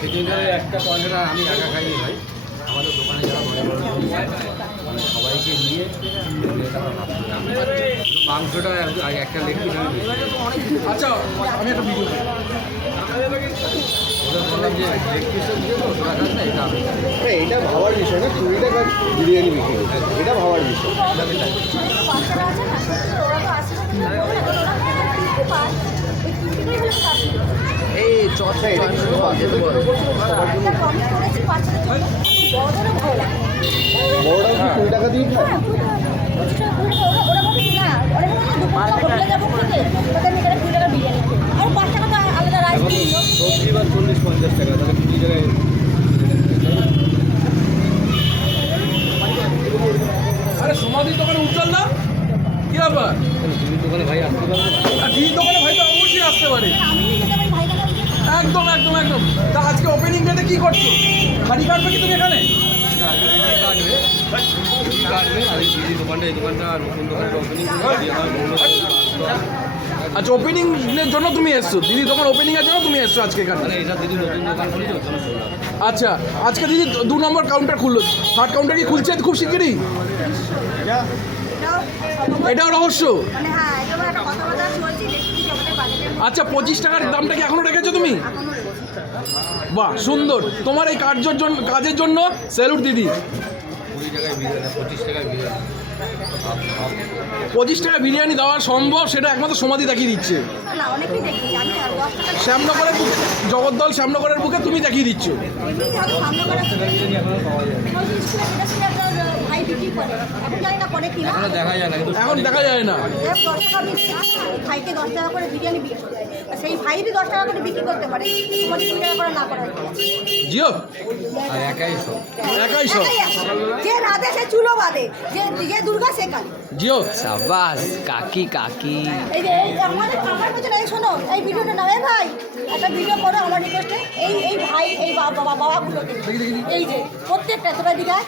সেদিনকার একটা পয়সাটা আমি একা খাইনি ভাই, আমাদের দোকানে যারা বড় বড় মানে সবাইকে নিয়ে মাংসটা একটা লেগ পিস আমি আচ্ছা আমি একটা ভিডিও ওদের বললাম যে লেগ পিসটা দিয়ে তো ওরা খাস না, এটা আমি এটা ভাবার বিষয় না, 20 টাকা বিরিয়ানি বিক্রি করছে, এটা ভাবার বিষয়। এই চর্চা বড়রা কি 20 টাকা দিয়ে খায়? এখন সবজি বা 40-50 টাকা, তাহলে 20 টাকায় আরে সমাধির দোকানে উজ্জ্বল না কি ব্যাপার? দিদির দোকানে ভাই আসতে পারবে না? আর দিদির দোকানে ভাই তো অবশ্যই আসতে পারে। একদম একদম একদম। তা আজকে ওপেনিং ডেতে কি করছো? খালি কাটবে কি তুমি এখানে? কাটবে আর এই দিদির দোকানটা, এই দোকানটা নতুন দোকানটা ওপেনিং আচ্ছা ওপেনিং এর জন্য তুমি এসছো, দিদির দোকান ওপেনিং এর জন্য তুমি এসছো আজকে এখানে। মানে এটা দিদি নতুন দোকান খুলেছে, ওর জন্য চললাম। আচ্ছা আজকে দিদি 2 নম্বর কাউন্টার খুললো, 3rd কাউন্টার কি খুলছে খুব শিগগিরই? এটাও রহস্য। আচ্ছা 25 টাকার দামটা কি এখনো রেখেছো তুমি? বাহ সুন্দর, তোমার এই কাজের জন্য স্যালুট দিদি। 20 টাকায় বিরিয়ানি, 25 টাকায় বিরিয়ানি। 25 টাকা বিরিয়ানি দেওয়া সম্ভব সেটা একমাত্র সমাধি দেখিয়ে দিচ্ছে। শ্যামনগরের বুকে, জগদ্দল শ্যামনগরের বুকে তুমি দেখিয়ে দিচ্ছ। বিরিয়ানি এখনো পাওয়া যায় না, এখনো দেখা যায় না, কিন্তু এখন দেখা যায় না। ভাইকে 10 টাকা করে বিরিয়ানি বিক্রি করে, সেই ভাইরই 10 টাকা করে বিক্রি করতে পারে, তোমার 2 টাকা করে না করা। জিও আর একাই সব। একাই সব। যে রাধে সে চুলো বাঁধে, যে দুর্গা সে কালী। জিও সাবাস কাকি কাকি। এই যে আমার পেছনে এই শোনো, এই ভিডিওটা নাও ভাই, একটা ভিডিও করো আমার রিকোয়েস্টে। এই ভাই এই বাবাগুলোকে এই যে প্রত্যেকটা তোরা দিঘায়